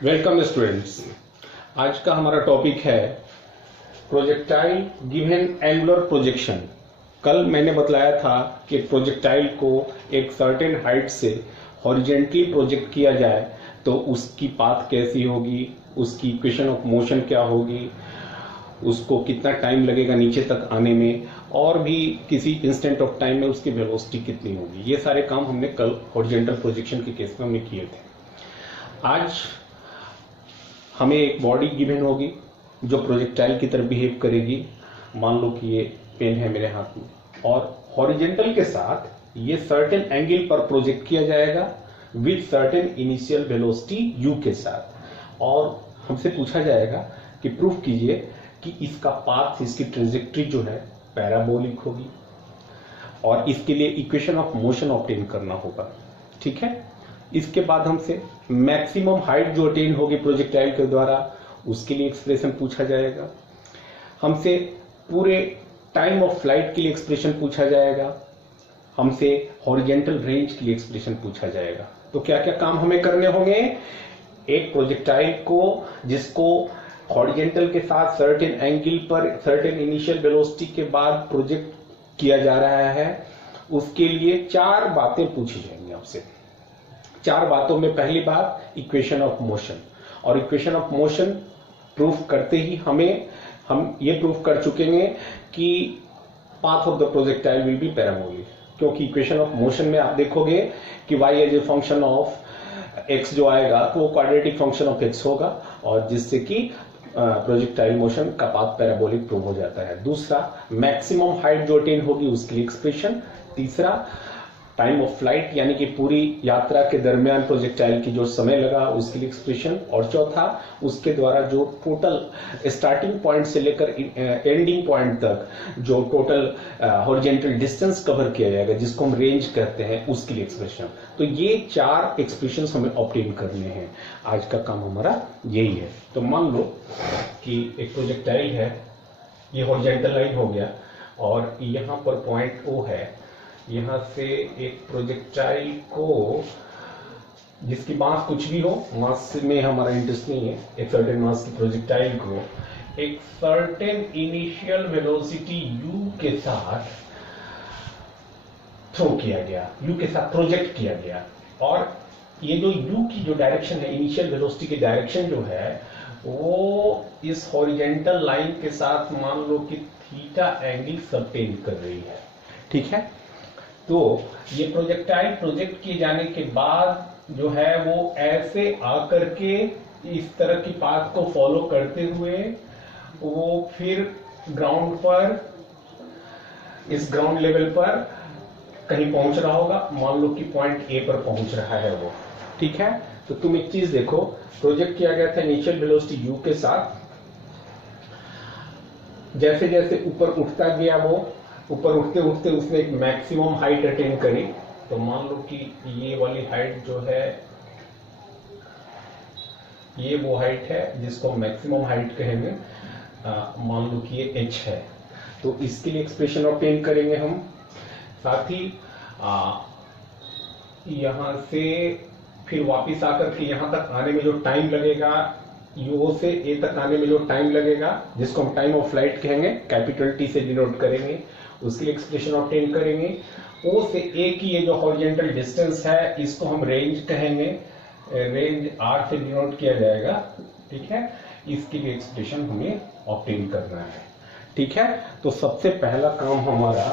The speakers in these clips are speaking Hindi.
Welcome students. आज का हमारा टॉपिक है प्रोजेक्टाइल गिवन एंगुलर प्रोजेक्शन। कल मैंने बतलाया था कि प्रोजेक्टाइल को एक सर्टेन हाइट से हॉरिजेंटली प्रोजेक्ट किया जाए तो उसकी पाथ कैसी होगी, उसकी इक्वेशन ऑफ मोशन क्या होगी, उसको कितना टाइम लगेगा नीचे तक आने में, और भी किसी इंस्टेंट ऑफ टाइम में उसकी वेलोसिटी कितनी होगी। ये सारे काम हमने कल हॉरिजेंटल प्रोजेक्शन के केस में हमने किए थे। आज हमें एक बॉडी गिवन होगी जो प्रोजेक्टाइल की तरह बिहेव करेगी। मान लो कि ये पेन है मेरे हाथ में और हॉरिजेंटल के साथ ये सर्टेन एंगल पर प्रोजेक्ट किया जाएगा with certain initial velocity u के साथ, और हमसे पूछा जाएगा कि प्रूफ कीजिए कि इसका पाथ, इसकी ट्रेजेक्ट्री जो है पैराबोलिक होगी, और इसके लिए इक्वेशन ऑफ मोशन ऑब्टेन करना होगा। ठीक है। इसके बाद हमसे मैक्सिमम हाइट जो अटेन होगी प्रोजेक्टाइल के द्वारा उसके लिए एक्सप्रेशन पूछा जाएगा। हमसे पूरे टाइम ऑफ फ्लाइट के लिए एक्सप्रेशन पूछा जाएगा। हमसे हॉरिजेंटल रेंज के लिए एक्सप्रेशन पूछा जाएगा। तो क्या क्या काम हमें करने होंगे? एक प्रोजेक्टाइल को जिसको हॉरिजेंटल के साथ सर्टेन एंगल पर सर्टेन इनिशियल वेलोसिटी के बाद प्रोजेक्ट किया जा रहा है, उसके लिए 4 बातें पूछी जाएंगी आपसे। 4 बातों में पहली बात इक्वेशन ऑफ मोशन, और इक्वेशन ऑफ मोशन प्रूफ करते ही हम ये प्रूफ कर चुके हैं कि path of the projectile will be parabolic, क्योंकि इक्वेशन ऑफ मोशन में आप देखोगे कि y as a function of x जो आएगा तो वो क्वाड्रेटिक फंक्शन ऑफ x होगा, और जिससे कि प्रोजेक्टाइल मोशन का पाथ पैराबोलिक प्रूव हो जाता है। दूसरा, मैक्सिमम हाइट जो अटेन होगी उसके लिए एक्सप्रेशन। तीसरा, टाइम ऑफ फ्लाइट यानी कि पूरी यात्रा के दरमियान प्रोजेक्टाइल की जो समय लगा उसके लिए एक्सप्रेशन। और चौथा, उसके द्वारा जो टोटल स्टार्टिंग पॉइंट से लेकर एंडिंग पॉइंट तक जो टोटल हॉरिजेंटल डिस्टेंस कवर किया जाएगा जिसको हम रेंज कहते हैं, उसके लिए एक्सप्रेशन। तो ये 4 एक्सप्रेशन हमें ऑब्टेन करने हैं। आज का काम हमारा यही है। तो मान लो कि एक प्रोजेक्टाइल है, ये हॉरिजेंटल लाइन हो गया और यहाँ पर पॉइंट O है। यहां से एक प्रोजेक्टाइल को, जिसकी मास कुछ भी हो, मास में हमारा इंटरेस्ट नहीं है, एक सर्टेन मास की प्रोजेक्टाइल को एक सर्टेन इनिशियल वेलोसिटी u के साथ थ्रो किया गया, u के साथ प्रोजेक्ट किया गया। और ये जो u की जो डायरेक्शन है, इनिशियल वेलोसिटी की डायरेक्शन जो है, वो इस हॉरिजेंटल लाइन के साथ मान लो कि थीटा एंगल सबटेन कर रही है। ठीक है। तो ये प्रोजेक्टाइल प्रोजेक्ट किए जाने के बाद जो है वो ऐसे आकर के इस तरह की पाथ को फॉलो करते हुए वो फिर ग्राउंड पर, इस ग्राउंड लेवल पर कहीं पहुंच रहा होगा। मान लो कि पॉइंट A पर पहुंच रहा है वो। ठीक है। तो तुम एक चीज देखो, प्रोजेक्ट किया गया था इनिशियल वेलोसिटी u के साथ। जैसे जैसे ऊपर उठता गया, वो ऊपर उठते उठते उसने एक मैक्सिमम हाइट अटेन करी। तो मान लो कि ये वाली हाइट जो है, ये वो हाइट है जिसको मैक्सिमम हाइट कहेंगे। मान लो कि ये h है, तो इसके लिए एक्सप्रेशन ऑब्टेन करेंगे हम। साथ ही यहां से फिर वापिस आकर के यहां तक आने में जो टाइम लगेगा, U से A तक आने में जो टाइम लगेगा, जिसको हम टाइम ऑफ फ्लाइट कहेंगे, कैपिटल T से डिनोट करेंगे, उसके लिए एक्सप्रेशन ऑब्टेन करेंगे। O से A की ये जो हॉरिजेंटल डिस्टेंस है, इसको हम रेंज कहेंगे, रेंज R से डिनोट किया जाएगा। ठीक है। इसके लिए एक्सप्रेशन हमें ऑब्टेन करना है। ठीक है। तो सबसे पहला काम हमारा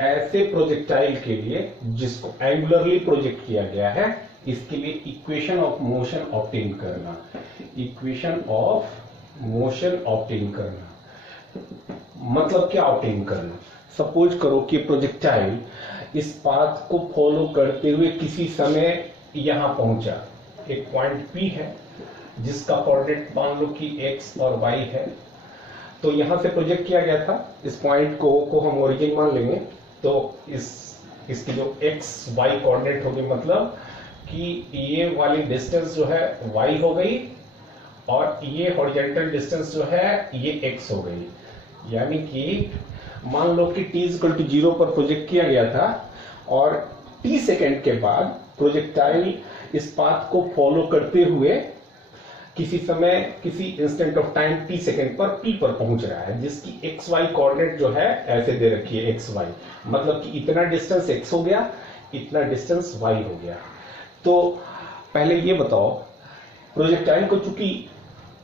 ऐसे प्रोजेक्टाइल के लिए जिसको एंगुलरली प्रोजेक्ट किया गया है, इसके लिए इक्वेशन ऑफ मोशन ऑब्टेन करना। इक्वेशन ऑफ मोशन ऑब्टेन करना मतलब क्या ऑब्टेन करना? सपोज करो कि प्रोजेक्टाइल इस पाथ को फॉलो करते हुए किसी समय यहां पहुंचा। एक पॉइंट P है जिसका कोऑर्डिनेट मान लो कि x और y है। तो यहां से प्रोजेक्ट किया गया था। इस पॉइंट को हम ओरिजिन मान लेंगे। तो इसकी जो x y कोऑर्डिनेट होगी, मतलब कि ये वाली डिस्टेंस जो है y हो गई और ये हॉरिजेंटल डिस्टेंस जो है ये x हो गई। यानी कि मान लो कि t = 0 पर प्रोजेक्ट किया गया था और t सेकेंड के बाद प्रोजेक्टाइल इस पाथ को फॉलो करते हुए किसी समय किसी instant of time t second पर p पर पहुंच रहा है, जिसकी एक्स वाई कोऑर्डिनेट जो है ऐसे दे रखी है एक्स वाई, मतलब कि इतना डिस्टेंस x हो गया, इतना डिस्टेंस y हो गया। तो पहले ये बताओ, प्रोजेक्टाइल को चूंकि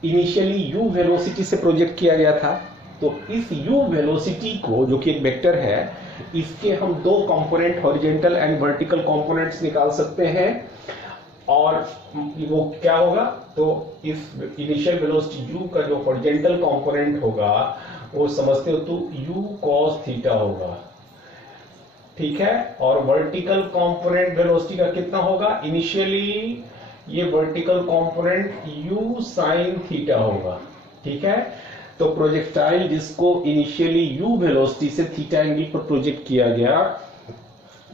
इनिशियली u वेलोसिटी से प्रोजेक्ट किया गया था, तो इस u वेलोसिटी को, जो कि एक वेक्टर है, इसके हम दो component horizontal and vertical components निकाल सकते हैं। और वो क्या होगा, तो इस इनिशियल वेलोसिटी u का जो हॉरिजॉन्टल कंपोनेंट होगा वो समझते हो तो u cos थीटा होगा, ठीक है। और वर्टिकल कंपोनेंट वेलोसिटी का कितना होगा, इनिशियली ये vertical component u sin theta होगा, ठीक है। तो प्रोजेक्टाइल जिसको इनिशियली u वेलोसिटी से थीटा एंगल पर प्रोजेक्ट किया गया,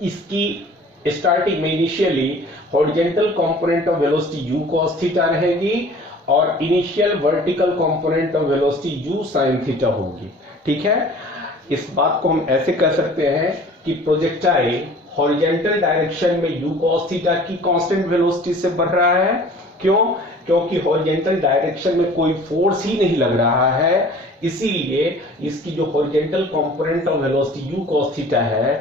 इसकी स्टार्टिंग में initially horizontal component of velocity u cos theta रहेगी और initial vertical component of velocity u sin theta होगी, ठीक है। इस बात को हम ऐसे कह सकते हैं कि प्रोजेक्टाइल हॉरिजॉन्टल डायरेक्शन में u cos थीटा की कांस्टेंट वेलोसिटी से बढ़ रहा है। क्यों? क्योंकि हॉरिजॉन्टल डायरेक्शन में कोई फोर्स ही नहीं लग रहा है, इसीलिए इसकी जो horizontal component of velocity u cos theta है,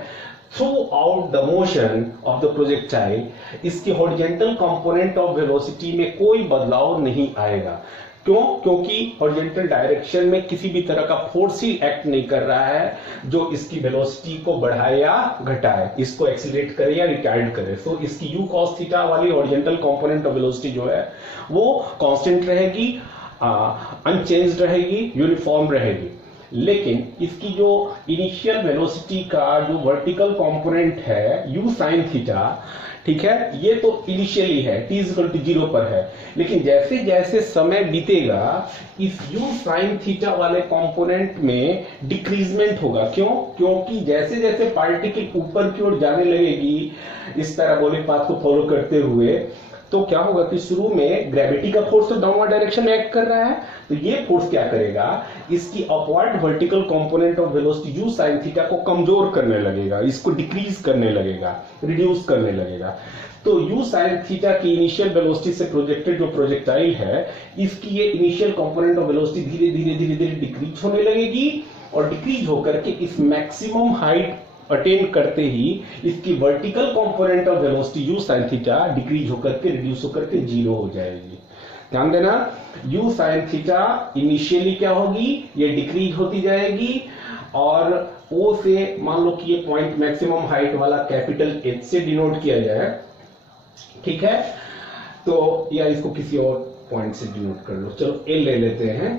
throughout the motion of the projectile इसकी हॉरिजॉन्टल कंपोनेंट ऑफ वेलोसिटी में कोई बदलाव नहीं आएगा। क्यों? क्योंकि हॉरिजॉन्टल डायरेक्शन में किसी भी तरह का फोर्स ही एक्ट नहीं कर रहा है जो इसकी वेलोसिटी को बढ़ाए या घटाए, इसको एक्सीलरेट करे या रिटार्ड करे। सो इसकी u cos थीटा वाली हॉरिजॉन्टल कंपोनेंट ऑफ वेलोसिटी जो है वो कांस्टेंट रहेगी, अनचेंज्ड रहेगी, यूनिफॉर्म रहेगी। लेकिन इसकी जो इनिशियल वेलोसिटी का जो वर्टिकल कंपोनेंट है u sin थीटा, ठीक है, ये तो इनिशियली है, t इक्वल टू 0 पर है। लेकिन जैसे जैसे समय बीतेगा इस u sin थीटा वाले कंपोनेंट में डिक्रीजमेंट होगा। क्यों? क्योंकि जैसे जैसे पार्टिकल ऊपर की ओर जाने लगेगी इस पैराबोलिक पाथ को फॉलो करते हुए, तो क्या होगा कि शुरू में ग्रेविटी का फोर्स तो डाउनवर्ड डायरेक्शन में एक्ट कर रहा है, तो ये फोर्स क्या करेगा, इसकी upward vertical component of velocity u sin theta को कमजोर करने लगेगा, इसको डिक्रीज करने लगेगा, रिड्यूस करने लगेगा। तो u sin थीटा की इनिशियल वेलोसिटी से प्रोजेक्टेड जो प्रोजेक्टाइल है, इसकी ये इनिशियल कंपोनेंट ऑफ वेलोसिटी धीरे धीरे धीरे धीरे डिक्रीज होने लगेगी और डिक्रीज होकर के इस मैक्सिमम हाइट अटेन करते ही इसकी vertical component of velocity u sin theta decrease होकर के रिड्यूस होकर के 0 हो जाएगी। ध्यान देना, u sin थीटा इनिशियली क्या होगी, ये डिक्रीज होती जाएगी और O से मान लो कि ये पॉइंट मैक्सिमम हाइट वाला कैपिटल H से डिनोट किया जाए, ठीक है। तो या इसको किसी और पॉइंट से डिनोट कर लो, चलो L ले लेते हैं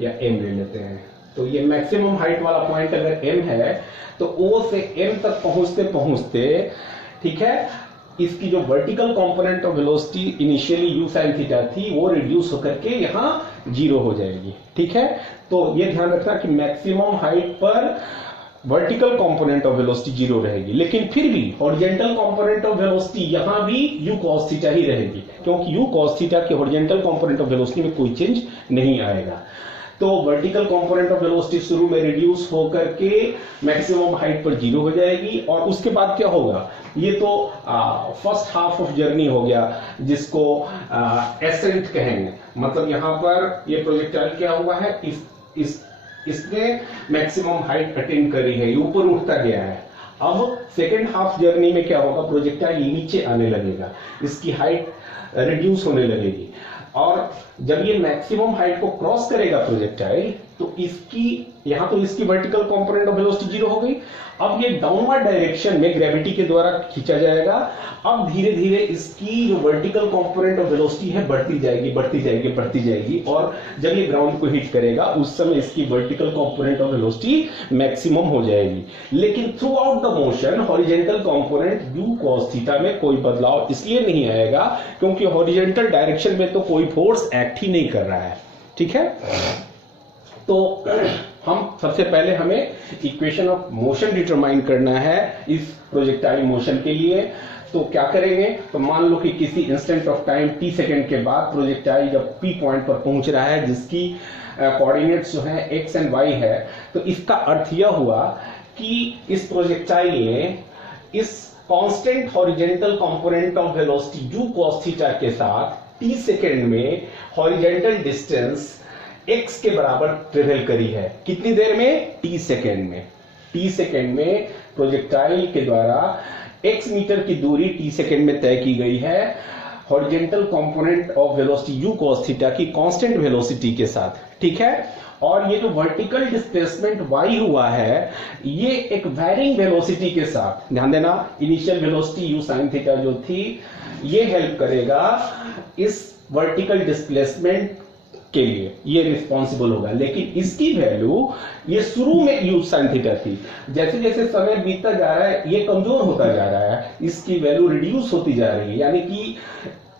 या M ले लेते हैं। तो ये मैक्सिमम हाइट वाला पॉइंट अगर M है तो O से M तक पहुंचते पहुंचते, ठीक है, इसकी जो vertical component of velocity initially u sin theta थी वो रिड्यूस होकर के यहाँ 0 हो जाएगी, ठीक है। तो ये ध्यान रखना कि मैक्सिमम हाइट पर वर्टिकल कंपोनेंट ऑफ वेलोसिटी 0 रहेगी, लेकिन फिर भी हॉरिजॉन्टल कंपोनेंट ऑफ वेलोसिटी यहां भी u cos थीटा ही रहेगी, क्योंकि u cos थीटा के हॉरिजॉन्टल कंपोनेंट ऑफ वेलोसिटी में कोई चेंज नहीं आएगा। तो वर्टिकल कंपोनेंट ऑफ वेलोसिटी शुरू में रिड्यूस होकर के मैक्सिमम हाइट पर 0 हो जाएगी और उसके बाद क्या होगा, ये तो फर्स्ट हाफ ऑफ जर्नी हो गया जिसको एसेंट कहेंगे। मतलब यहां पर ये प्रोजेक्टाइल क्या हुआ है, इसने मैक्सिमम हाइट अटेन करी है, ऊपर उठता गया है। अब सेकेंड हाफ जर्नी में क्या होगा, प्रोजेक्टाइल नीचे आने लगेगा, इसकी हाइट रिड्यूस होने लगेगी और जब ये मैक्सिमम हाइट को क्रॉस करेगा प्रोजेक्टाइल, तो इसकी यहां तो इसकी वर्टिकल कंपोनेंट ऑफ वेलोसिटी 0 हो गई। अब ये डाउनवर्ड डायरेक्शन में ग्रेविटी के द्वारा खींचा जाएगा। अब धीरे धीरे इसकी जो वर्टिकल कंपोनेंट ऑफ वेलोसिटी है बढ़ती जाएगी बढ़ती जाएगी बढ़ती जाएगी और जब ये ग्राउंड को हिट करेगा उस समय इसकी vertical component of velocity maximum हो जाएगी। लेकिन through out the motion horizontal component u cos theta में कोई बदलाव इसलिए नहीं आएगा क्योंकि हॉरिजॉन्टल डायरेक्शन में तो कोई फोर्स एक्ट ही नहीं कर रहा है, ठीक है। तो हम सबसे पहले हमें इक्वेशन ऑफ मोशन डिटरमाइन करना है इस प्रोजेक्टाइल मोशन के लिए। तो क्या करेंगे, तो मान लो कि किसी instant of time t second के बाद प्रोजेक्टाइल जब p पॉइंट पर पहुंच रहा है जिसकी कोऑर्डिनेट्स जो है x एंड y है, तो इसका अर्थ यह हुआ कि इस प्रोजेक्टाइल ने इस constant horizontal component of velocity u cos theta के साथ t सेकेंड में हॉरिजेंटल डिस्टेंस x के बराबर ट्रेवल करी है। कितनी देर में? t सेकेंड में। t सेकेंड में प्रोजेक्टाइल के द्वारा x मीटर की दूरी t सेकेंड में तय की गई है horizontal component of velocity u cos theta की कांस्टेंट वेलोसिटी के साथ, ठीक है। और ये जो वर्टिकल डिस्प्लेसमेंट y हुआ है ये एक वैरिंग वेलोसिटी के साथ, ध्यान देना, initial velocity u sin theta जो थी ये हेल्प करेगा इस वर्टिकल डिस्प्लेसमेंट के लिए, ये रिस्पॉन्सिबल होगा। लेकिन इसकी वैल्यू ये शुरू में u sin थीटा थी, जैसे जैसे समय बीतता जा रहा है ये कमजोर होता जा रहा है, इसकी वैल्यू रिड्यूस होती जा रही है, यानी कि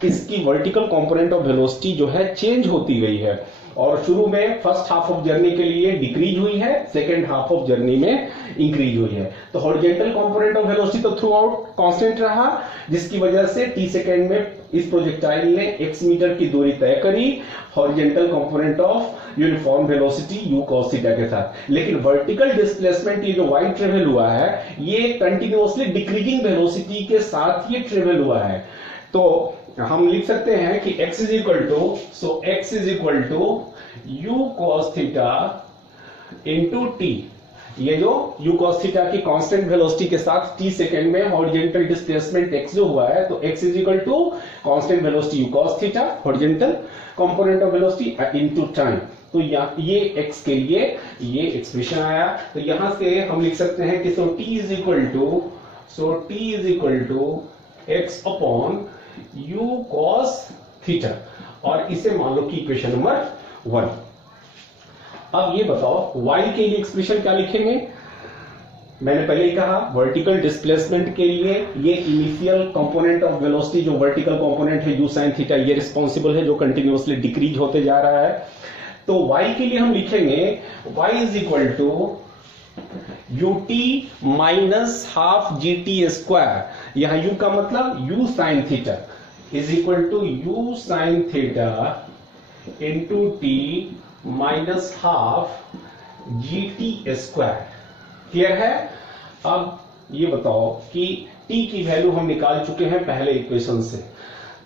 इसकी वर्टिकल कंपोनेंट ऑफ वेलोसिटी जो है चेंज होती गई है। और शुरू में फर्स्ट हाफ ऑफ जर्नी के लिए डिक्रीज हुई है, सेकेंड हाफ ऑफ जर्नी में इंक्रीज हुई है। तो हॉरिजेंटल कंपोनेंट ऑफ वेलोसिटी तो थ्रू आउट कांस्टेंट रहा, जिसकी वजह से t सेकेंड में इस प्रोजेक्टाइल ने x मीटर की दूरी तय करी horizontal component of uniform velocity u cos theta के साथ। लेकिन वर्टिकल डिस्प्लेसमेंट ये जो y ट्रेवल हुआ है ये कंटिन्यूअसली डिक्रीजिंग वेलोसिटी के साथ ये ट्रेवल हुआ है। तो हम लिख सकते हैं कि x is equal to u cos theta into t, ये जो u cos थीटा की कांस्टेंट वेलोसिटी के साथ t सेकेंड में हॉरिजेंटल डिस्प्लेसमेंट x जो हुआ है, तो x is equal to constant velocity u cos theta horizontal component of velocity into time. तो ये x के लिए ये एक्सप्रेशन आया। तो यहां से हम लिख सकते हैं कि t is equal to x upon u cos theta, और इसे मान लो कि इक्वेशन नंबर 1। अब ये बताओ y के लिए एक्सप्रेशन क्या लिखेंगे? मैंने पहले ही कहा वर्टिकल डिस्प्लेसमेंट के लिए ये इनिशियल कंपोनेंट ऑफ वेलोसिटी जो वर्टिकल कंपोनेंट है u sin थीटा ये रिस्पॉन्सिबल है, जो कंटिन्यूअसली डिक्रीज होते जा रहा है। तो y के लिए हम लिखेंगे y is equal to ut minus half gt square, यहां u का मतलब u sin theta is equal to u sin theta into t minus half gt square. Clear है? अब ये बताओ कि t की वैल्यू हम निकाल चुके हैं पहले इक्वेशन से,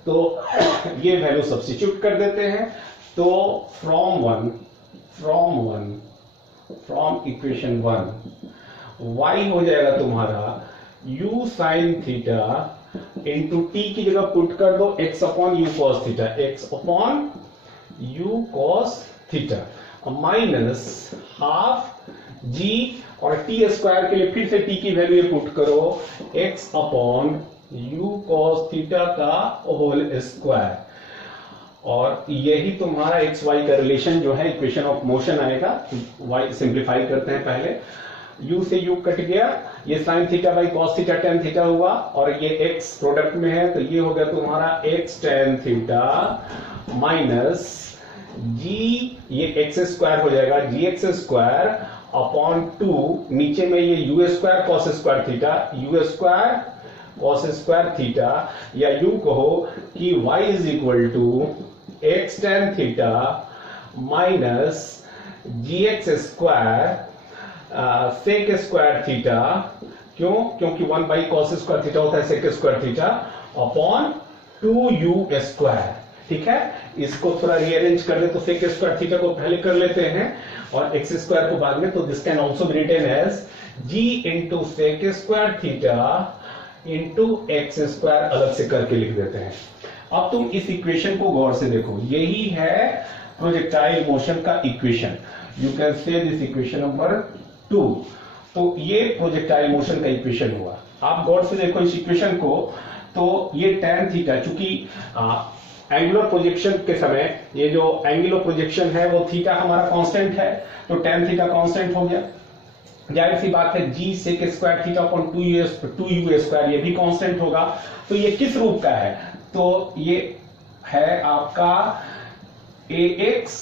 तो ये वैल्यू सब्स्टिट्यूट कर देते हैं। तो फ्रॉम इक्वेशन 1 y हो जाएगा तुम्हारा u sin theta into T की जगह पुट कर दो x upon u cos theta, x upon u cos theta minus half g, और टी स्क्वायर के लिए फिर से t की वैल्यू पुट करो x upon u cos theta का होल स्क्वायर, और यही तुम्हारा एक्स वाई का रिलेशन जो है इक्वेशन ऑफ मोशन आएगा। y सिंप्लीफाई करते हैं पहले, u से u कट गया, ये sine theta by cos theta tan theta हुआ, और ये x प्रोडक्ट में है तो ये हो गया तुम्हारा x tan theta minus g, ये x स्क्वायर हो जाएगा gx स्क्वायर अपॉन 2, नीचे में ये u square cos square theta, u square cos square theta, या यू कहो कि y is equal to x tan theta minus gx square sec square theta, क्यों? क्योंकि 1 बाई कॉस स्क्वायर थीटा होता है sec square theta upon 2u square. ठीक है, इसको थोड़ा रीअरेंज कर ले तो सेक स्क्वायर थीटा को पहले कर लेते हैं और एक्स स्क्वायर को बाद में, तो this can also be written as g into sec square theta into x square, अलग से करके लिख देते हैं। अब तुम इस इक्वेशन को गौर से देखो, यही है प्रोजेक्टाइल मोशन का equation, you can say this equation number 2। तो ये प्रोजेक्टाइल मोशन का इक्वेशन हुआ। आप गौर से देखो इस इक्वेशन को, तो ये tan थीटा, चूंकि एंगुलर प्रोजेक्शन के समय ये जो एंगुलर प्रोजेक्शन है वो थीटा हमारा कांस्टेंट है, तो tan थीटा कांस्टेंट हो गया। जाहिर सी बात है g sec square theta upon 2u square ये भी कांस्टेंट होगा। तो ये किस रूप का है? तो ये है आपका ax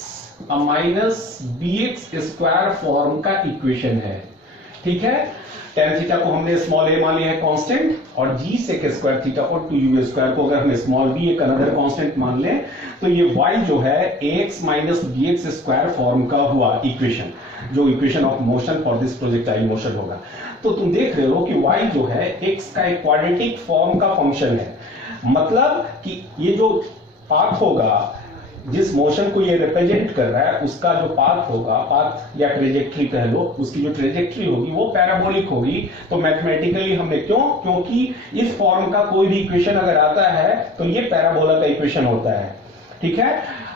minus bx square form का इक्वेशन है। ठीक है, tan थीटा को हमने स्मॉल a मान लिया है कांस्टेंट, और g सेक स्क्वायर थीटा और 2u स्क्वायर को अगर हम स्मॉल b एक अनदर कांस्टेंट मान लें, तो ये y जो है ax minus bx square form का हुआ इक्वेशन, जो equation of motion for this projectile motion होगा। तो तुम देख रहे हो कि y जो है x का एक क्वाड्रेटिक फॉर्म का फंक्शन है, मतलब कि ये जो पाथ होगा, जिस मोशन को ये रिप्रेजेंट कर रहा है उसका जो पाथ होगा, पाथ या ट्रेजेक्ट्री कह लो, उसकी जो ट्रेजेक्ट्री होगी वो पैराबोलिक होगी। तो मैथमेटिकली हमने क्योंकि इस फॉर्म का कोई भी इक्वेशन अगर आता है तो ये पैराबोला का इक्वेशन होता है। ठीक है,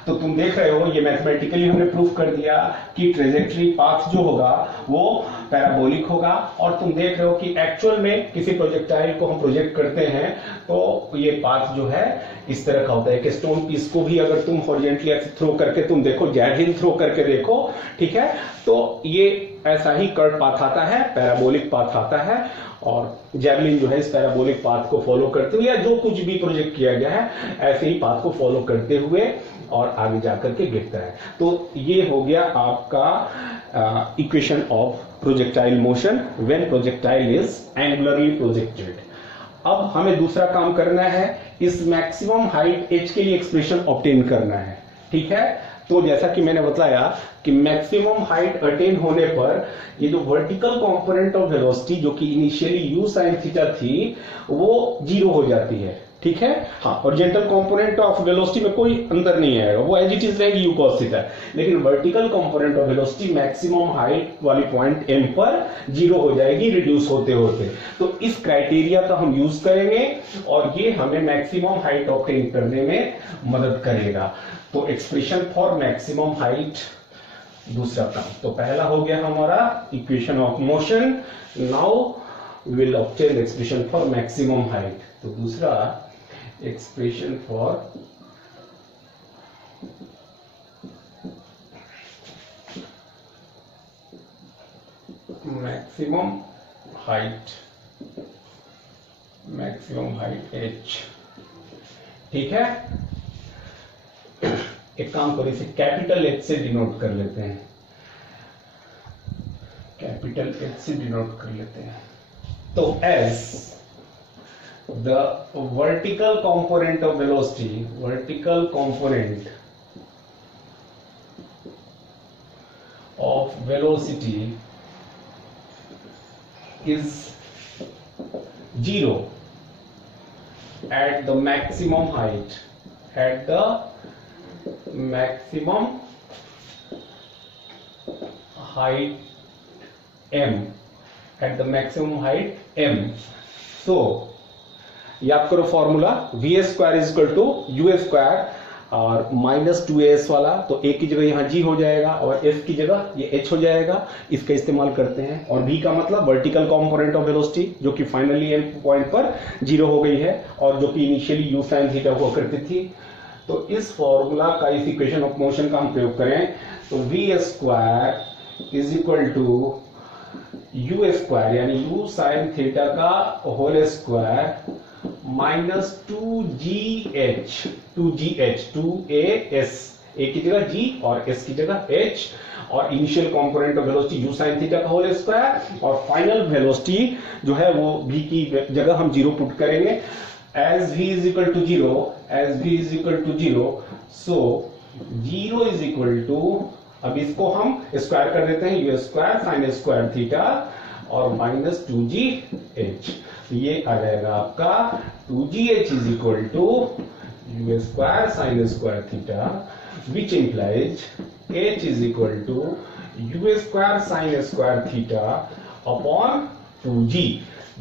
तो तुम देख रहे हो ये मैथमेटिकली हमने प्रूफ कर दिया कि ट्रेजेक्ट्री पाथ जो होगा वो पैराबोलिक होगा। और तुम देख रहे हो कि एक्चुअल में किसी प्रोजेक्टाइल को हम प्रोजेक्ट करते हैं तो ये पाथ जो है इस तरह का होता है कि स्टोन पीस को भी अगर तुम हॉरिजॉन्टली थ्रो करके तुम देखो, जैवलिन थ्रो करके देखो, ठीक है, तो ये ऐसा ही कर्व पाथ आता है, पैराबोलिक पाथ आता है। और जैवलिन जो है इस पैराबोलिक पाथ को फॉलो करते हुए या जो कुछ भी प्रोजेक्ट किया गया है ऐसे ही पाथ को फॉलो करते हुए और आगे जाकर के गिरता है। तो ये हो गया आपका equation of projectile motion when projectile is angularly projected. अब हमें दूसरा काम करना है, इस मैक्सिमम हाइट h के लिए एक्सप्रेशन ऑब्टेन करना है। ठीक है, तो जैसा कि मैंने बताया कि मैक्सिमम हाइट अटेन होने पर ये जो वर्टिकल कंपोनेंट ऑफ वेलोसिटी जो कि इनिशियली u sin थीटा थी वो 0 हो जाती है। ठीक है, हाँ, हॉरिजॉन्टल कंपोनेंट ऑफ वेलोसिटी में कोई अंतर नहीं आएगा, वो एज इट इज रहेगी u cos थीटा। लेकिन vertical component of velocity maximum height वाली पॉइंट m पर 0 हो जाएगी रिड्यूस होते होते। तो इस क्राइटेरिया का हम यूज करेंगे और ये हमें मैक्सिमम हाइट ऑब्टेन करने में मदद करेगा। तो एक्सप्रेशन फॉर मैक्सिमम हाइट, दूसरा काम तो पहला हो गया हमारा equation of motion. Now we will obtain expression for maximum height. तो दूसरा expression for maximum height h। ठीक है, एक काम करो, इसे कैपिटल H से डिनोट कर लेते हैं, कैपिटल H से डिनोट कर लेते हैं। तो as the vertical component of velocity, vertical component of velocity is 0 at the maximum height, at the maximum height m, at the maximum height m। so याद करो formula v square is equal to u square और माइनस 2as वाला, तो a की जगह यहाँ g हो जाएगा और s की जगह ये h हो जाएगा। इसका इस्तेमाल करते हैं। और v का मतलब वर्टिकल कंपोनेंट ऑफ वेलोसिटी जो कि फाइनली m पॉइंट पर 0 हो गई है और जो कि इनिशियली u sin थीटा हुआ करती थी। तो इस फॉर्मूला का, इस इक्वेशन ऑफ मोशन का हम प्रयोग करें तो v square is equal to u square यानी u sin थीटा का whole square minus 2gh, 2as, a की जगह g और s की जगह h, और initial component of velocity u sin theta का होल स्क्वायर और फाइनल वेलोसिटी जो है वो v की जगह हम 0 पुट करेंगे। as v is equal to 0, as v is equal to 0, so 0 is equal to, अब इसको हम स्क्वायर कर देते हैं, u square sine square theta और माइनस 2gh। ये आ जाएगा आपका 2gh is equal to u square sine square theta, which implies h is equal to u square sine square theta upon 2g।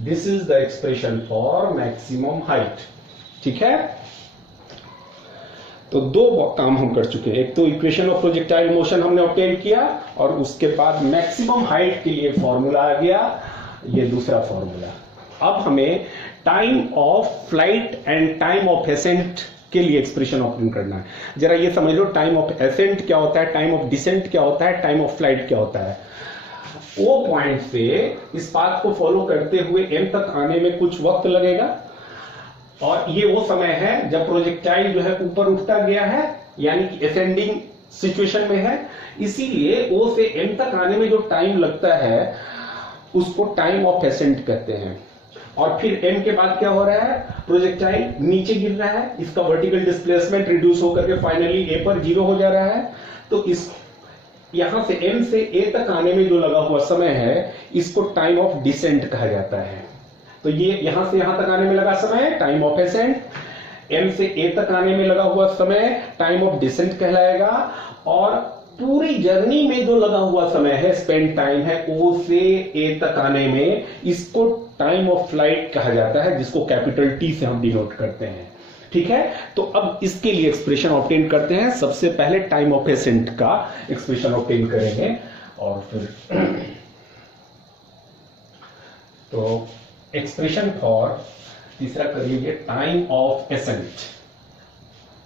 This is the expression for maximum height. ठीक है, तो दो काम हम कर चुके हैं, एक तो इक्वेशन ऑफ प्रोजेक्टाइल मोशन हमने ऑब्टेन किया और उसके बाद मैक्सिमम हाइट के लिए फॉर्मूला आ गया, ये दूसरा फॉर्मूला। अब हमें time of flight and time of accent के लिए एक्सप्रेशन ऑब्टेन करना है। जरा ये समझ लो, टाइम ऑफ एसेंट क्या होता है, टाइम ऑफ डिसेंट क्या होता है, टाइम ऑफ फ्लाइट क्या होता है। ओ पॉइंट से इस पाथ को फॉलो करते हुए एम तक आने में कुछ वक्त लगेगा और ये वो समय है जब प्रोजेक्टाइल जो है ऊपर उठता गया है, यानी कि असेंडिंग सिचुएशन में है। इसीलिए ओ से एम तक आने में जो टाइम लगता है उसको टाइम ऑफ एसेंट कहते हैं। और फिर एम के बाद क्या हो रहा है, प्रोजेक्टाइल नीचे गिर रहा है, इसका वर्टिकल डिस्प्लेसमेंट रिड्यूस होकर के फाइनली ए पर 0 हो जा रहा है। तो इस यहां से एम से ए तक आने में जो लगा हुआ समय है इसको टाइम ऑफ डिसेंट कहा जाता है। तो ये यहां से यहां तक आने में लगा समय टाइम ऑफ एसेंट, m से a तक आने में लगा हुआ समय टाइम ऑफ डिसेंट कहलाएगा, और पूरी जर्नी में जो लगा हुआ समय है, स्पेंड टाइम है o से a तक आने में, इसको टाइम ऑफ फ्लाइट कहा जाता है, जिसको कैपिटल T से हम डिनोट करते हैं। ठीक है, तो अब इसके लिए एक्सप्रेशन ऑब्टेन करते हैं। सबसे पहले टाइम ऑफ एसेंट का एक्सप्रेशन ऑब्टेन करेंगे, और फिर तो एक्सप्रेशन फॉर तीसरा कर लीजिए टाइम ऑफ एसेंट,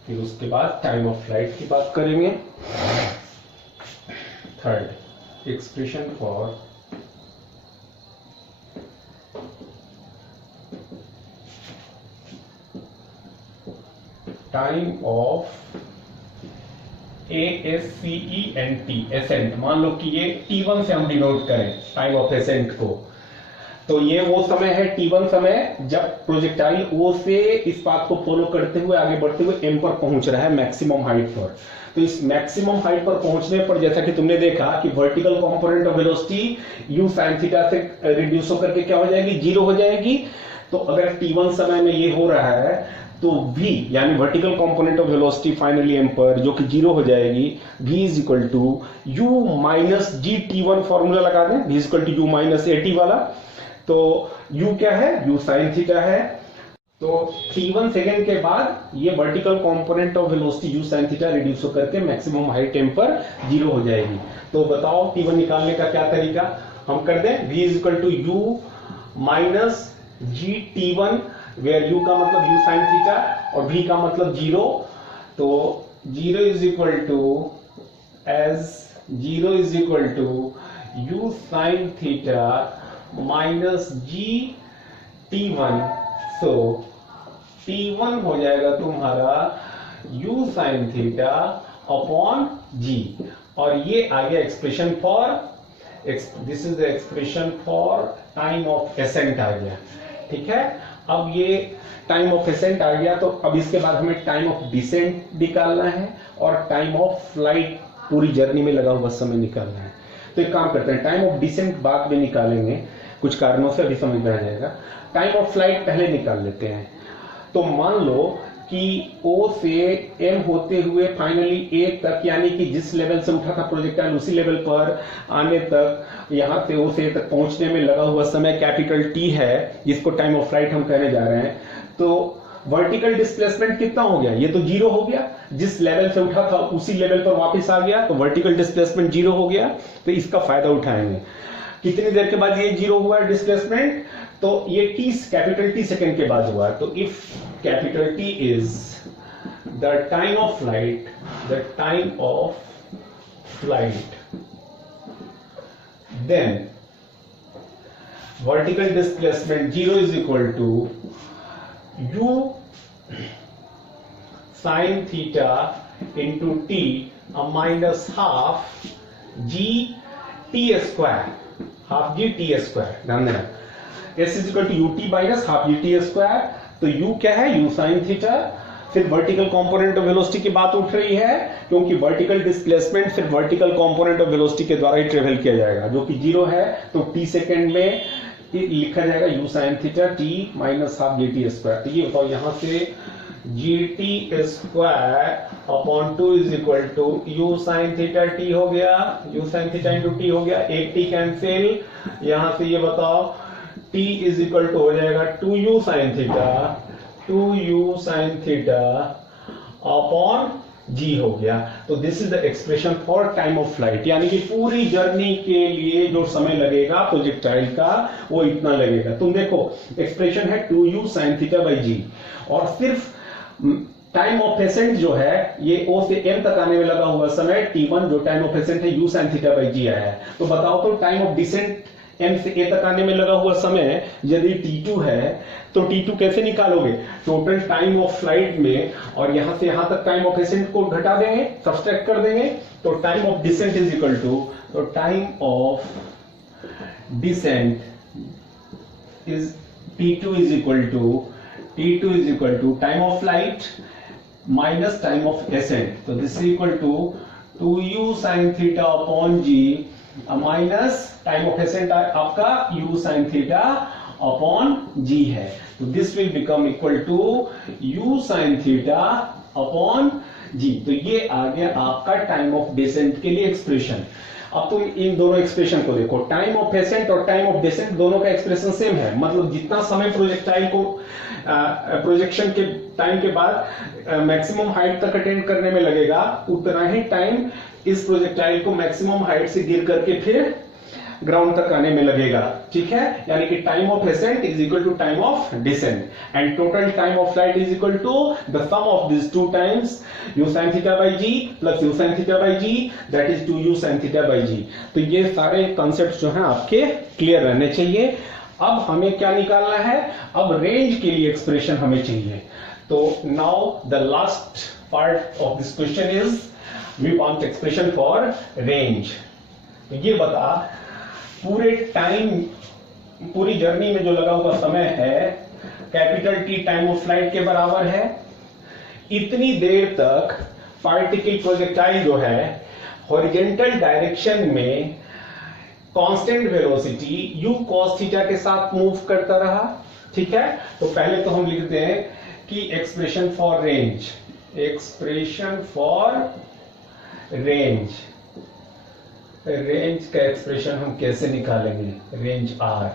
फिर उसके बाद टाइम ऑफ फ्लाइट की बात करेंगे। Third, expression for time of ASCENT, ascent. मान लो कि ये T1 से हम डिनोट करें टाइम ऑफ एसेंट को, तो ये वो समय है T1 समय जब प्रोजेक्टाइल O से इस पाथ को फॉलो करते हुए आगे बढ़ते हुए M पर पहुंच रहा है मैक्सिमम हाइट पर। तो इस मैक्सिमम हाइट पर पहुंचने पर जैसा कि तुमने देखा कि vertical component of velocity u sin theta से रिड्यूस होकर के क्या हो जाएगी, 0 हो जाएगी। तो अगर T1 समय में ये हो रहा है तो v यानी vertical component of velocity finally m पर जो कि 0 हो जाएगी, v is equal to u minus g T1 formula लगा दें, v is equal to u minus AT वाला। तो u क्या है, u sin थीटा है। तो T1 सेकेंड के बाद ये vertical component of velocity u sin theta reduce होकर के मैक्सिमम हाइट m पर 0 हो जाएगी। तो बताओ T1 निकालने का क्या तरीका, हम कर दें v is equal to u minus g T1, where u का मतलब u sin थीटा और v का मतलब 0। तो 0 is equal to u sin theta minus g T1। So T1 हो जाएगा तुम्हारा u sin theta upon g, और ये आ गया expression for, this is the expression for time of ascent आ गया। ठीक है, अब ये टाइम ऑफ एसेंट आ गया, तो अब इसके बाद हमें टाइम ऑफ डिसेंट निकालना है और टाइम ऑफ फ्लाइट पूरी जर्नी में लगा हुआ समय निकालना है। तो एक काम करते हैं, टाइम ऑफ डिसेंट बाद में निकालेंगे, कुछ कारणों से अभी समझ में आ जाएगा। टाइम ऑफ फ्लाइट पहले निकाल लेते हैं। तो मान लो कि O से M होते हुए फाइनली A तक, यानी कि जिस लेवल से उठा था प्रोजेक्टाइल उसी लेवल पर आने तक, यहां से O से A तक पहुंचने में लगा हुआ समय कैपिटल T है, जिसको टाइम ऑफ फ्लाइट हम कहने जा रहे हैं। तो वर्टिकल डिस्प्लेसमेंट कितना हो गया, ये तो 0 हो गया, जिस लेवल से उठा था उसी लेवल पर वापस आ गया, तो वर्टिकल डिस्प्लेसमेंट 0 हो गया। तो इसका फायदा उठाएंगे। कितनी देर के बाद ये 0 हुआ है डिस्प्लेसमेंट, तो ये कैपिटल T सेकेंड के बाद हुआ है। तो if capital T is the time of flight, then vertical displacement 0 is equal to u sin theta into T minus half g t square, half g t square. ध्यान देना, s is equal to u t minus half g t square. तो u क्या है, u sin थीटा। फिर वर्टिकल कंपोनेंट ऑफ वेलोसिटी की बात उठ रही है, क्योंकि वर्टिकल डिस्प्लेसमेंट फिर वर्टिकल कंपोनेंट ऑफ वेलोसिटी के द्वारा ही ट्रेवल किया जाएगा, जो कि 0 है। तो t सेकेंड में लिखा जाएगा u sin theta t minus half g t square. तो ये बताओ, यहां से g t square upon 2 is equal to u sin theta t हो गया, u sin theta into t हो गया, एक t कैंसिल। यहां से ये बताओ t इज इक्वल टू हो जाएगा 2u sin theta upon g हो गया। तो this is the expression for time of flight, यानी कि पूरी जर्नी के लिए जो समय लगेगा प्रोजेक्टाइल का वो इतना लगेगा। तुम देखो एक्सप्रेशन है 2u sin theta by g, और सिर्फ टाइम ऑफ एसेंट जो है ये O से M तक आने में लगा हुआ समय T1 जो टाइम ऑफ एसेंट है u sin theta by g आया है। तो बताओ तो टाइम ऑफ डिसेंट M से A तक आने में लगा हुआ समय यदि T2 है तो T2 कैसे निकालोगे, टोटल टाइम ऑफ फ्लाइट में, और यहां से यहां तक टाइम ऑफ एसेंट को घटा देंगे, सब्सट्रैक्ट कर देंगे। तो time of descent is equal to, तो time of descent is T2 is equal to time of flight minus time of ascent. तो this is equal to 2u sin theta upon g minus time of ascent आपका u sin theta upon g है। तो this will become equal to u sin theta upon g। तो ये आ गया आपका टाइम ऑफ डिसेंट के लिए एक्सप्रेशन। अब तुम इन दोनों एक्सप्रेशन को देखो, टाइम ऑफ एसेंट और टाइम ऑफ डिसेंट दोनों का एक्सप्रेशन सेम है, मतलब जितना समय प्रोजेक्टाइल को प्रोजेक्शन के टाइम के बाद मैक्सिमम हाइट तक अटेंड करने में लगेगा, उतना ही टाइम इस प्रोजेक्टाइल को मैक्सिमम हाइट से गिर करके फिर ग्राउंड तक आने में लगेगा। ठीक है, यानी कि time of ascent is equal to time of descent and total time of flight is equal to the sum of this two times u sin theta by g plus u sin theta by g, that is 2u sin theta by g। तो ये सारे कॉन्सेप्ट जो हैं आपके क्लियर रहने चाहिए। अब हमें क्या निकालना है, अब रेंज के लिए एक्सप्रेशन हमें चाहिए। तो now the last part of this question is we want expression for range. ये बता, पूरे टाइम, पूरी जर्नी में जो लगा हुआ समय है capital T time of flight के बराबर है। इतनी देर तक पार्टिकल प्रोजेक्टाइल जो है हॉरिजॉन्टल डायरेक्शन में constant velocity u cos theta के साथ मूव करता रहा। ठीक है, तो पहले तो हम लिखते हैं कि expression for range, expression for range, range का एक्सप्रेशन हम कैसे निकालेंगे, रेंज R।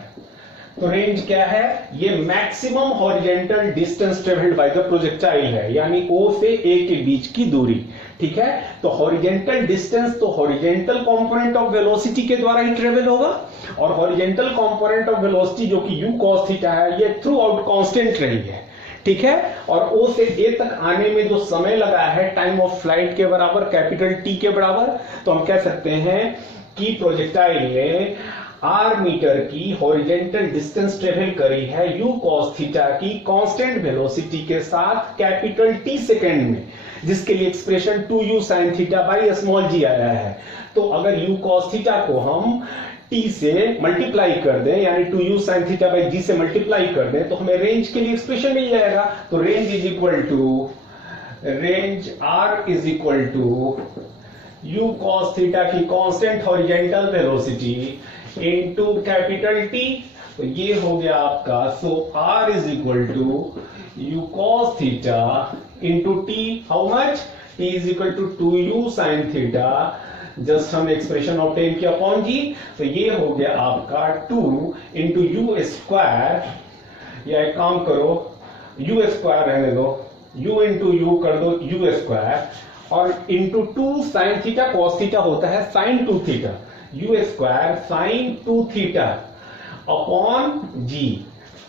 तो रेंज क्या है, ये maximum horizontal distance travelled by the projectile है, यानी O से A के बीच की दूरी। ठीक है, तो हॉरिजॉन्टल डिस्टेंस तो हॉरिजॉन्टल कंपोनेंट ऑफ वेलोसिटी के द्वारा ही ट्रेवल होगा, और हॉरिजॉन्टल कंपोनेंट ऑफ वेलोसिटी जो कि u cos थीटा है, ये थ्रू आउट कांस्टेंट रही है। ठीक है, और O से A तक आने में जो समय लगा है टाइम ऑफ फ्लाइट के बराबर, कैपिटल T के बराबर, तो हम कह सकते हैं कि प्रोजेक्टाइल ने r मीटर की हॉरिजॉन्टल डिस्टेंस ट्रेवल करी है u cos थीटा की कांस्टेंट वेलोसिटी के साथ कैपिटल T सेकेंड में, जिसके लिए expression 2u sin theta by small g आया है। तो अगर u cos थीटा को हम t से मल्टीप्लाई कर दें, यानी 2u sin theta by g से मल्टीप्लाई कर दें, तो हमें रेंज के लिए एक्सप्रेशन मिल जाएगा। तो range is equal to, range r is equal to u cos theta की constant horizontal velocity into capital T। तो ये हो गया आपका, so r is equal to u cos theta into t, how much, t is equal to 2u sin theta, just हम एक्सप्रेशन ऑब्टेन किया अपॉन जी। तो ये हो गया आपका 2 इंटू यू स्क्वायर, या एक काम करो u स्क्वायर रहने दो, u इंटू यू कर दो u स्क्वायर, और into 2 sine theta, cos theta होता है sine 2 theta, u square sine 2 theta upon g.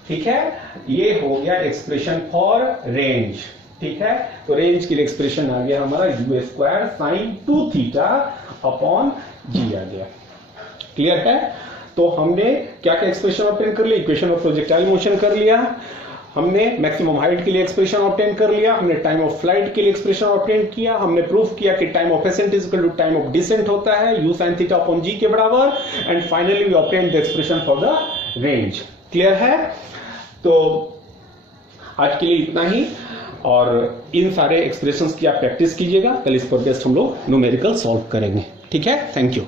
ठीक है, ये हो गया एक्सप्रेशन फॉर रेंज। ठीक है, तो रेंज के लिए एक्सप्रेशन आ गया हमारा u square sine 2 theta upon g आ गया। क्लियर है, तो हमने क्या क्या एक्सप्रेशन ऑब्टेन कर लिया, इक्वेशन ऑफ प्रोजेक्टाइल मोशन कर लिया, हमने मैक्सिमम हाइट के लिए एक्सप्रेशन ऑब्टेन कर लिया, हमने टाइम ऑफ फ्लाइट के लिए एक्सप्रेशन ऑब्टेन किया, हमने प्रूफ किया कि time of ascent is equal to time of descent होता है u sin theta upon g के बराबर, and finally we obtain the expression for the range. Clear है, तो आज के लिए इतना ही, और इन सारे एक्सप्रेशंस की आप प्रैक्टिस कीजिएगा, कल इस पर बेस्ट हम लोग न्यूमेरिकल सॉल्व करेंगे। ठीक है, थैंक यू।